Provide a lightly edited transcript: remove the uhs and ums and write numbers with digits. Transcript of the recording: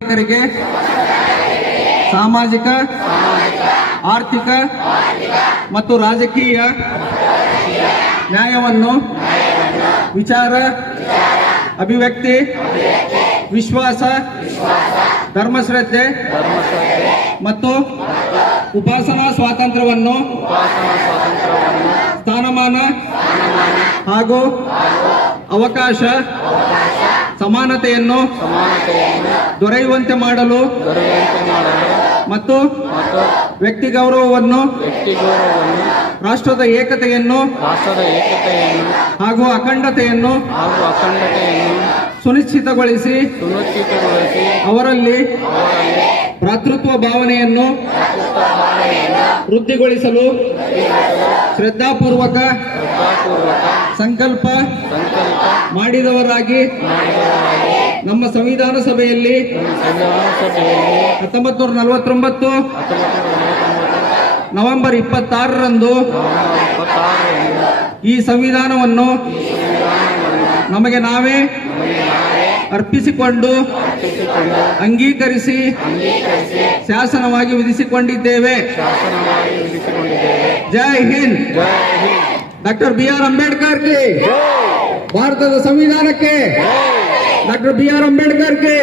ನಾಗರಿಕರಿಗೆ ಸಾಮಾಜಿಕ ಆರ್ಥಿಕ ಮತ್ತು ರಾಜಕೀಯ ನ್ಯಾಯವನ್ನು ವಿಚಾರ ಅಭಿವ್ಯಕ್ತಿ ವಿಶ್ವಾಸ ಧರ್ಮಶ್ರದ್ಧೆ ಮತ್ತು ಉಪಾಸನಾ ಸ್ವಾತಂತ್ರ್ಯವನ್ನು ಸ್ಥಾನಮಾನ ಹಾಗೂ ಅವಕಾಶ ಸಮಾನತೆಯನ್ನು ದೊರೆಯುವಂತೆ ಮಾಡಲು ಮತ್ತು ವ್ಯಕ್ತಿ ಗೌರವವನ್ನು ರಾಷ್ಟ್ರದ ಏಕತೆಯನ್ನು ಹಾಗೂ ಅಖಂಡತೆಯನ್ನು ಸುನಿಶ್ಚಿತಗೊಳಿಸಿ ಅವರಲ್ಲಿ ಭ್ರಾತೃತ್ವ ಭಾವನೆಯನ್ನು ವೃದ್ಧಿಗೊಳಿಸಲು ಶ್ರದ್ಧಾಪೂರ್ವಕ ಸಂಕಲ್ಪ ಮಾಡಿದವರಾಗಿ ನಮ್ಮ ಸಂವಿಧಾನ ಸಭೆಯಲ್ಲಿ 1949 ನವೆಂಬರ್ 26ರಂದು ಈ ಸಂವಿಧಾನವನ್ನು ನಮಗೆ ನಾವೇ ಅರ್ಪಿಸಿಕೊಂಡು ಅಂಗೀಕರಿಸಿ ಶಾಸನವಾಗಿ ವಿಧಿಸಿಕೊಂಡಿದ್ದೇವೆ. ಜೈ ಹಿಂದ್. ಡಾಕ್ಟರ್ BR ಅಂಬೇಡ್ಕರ್ ಗೆ, ಭಾರತದ ಸಂವಿಧಾನಕ್ಕೆ, ಡಾಕ್ಟರ್ BR ಅಂಬೇಡ್ಕರ್ ಗೆ.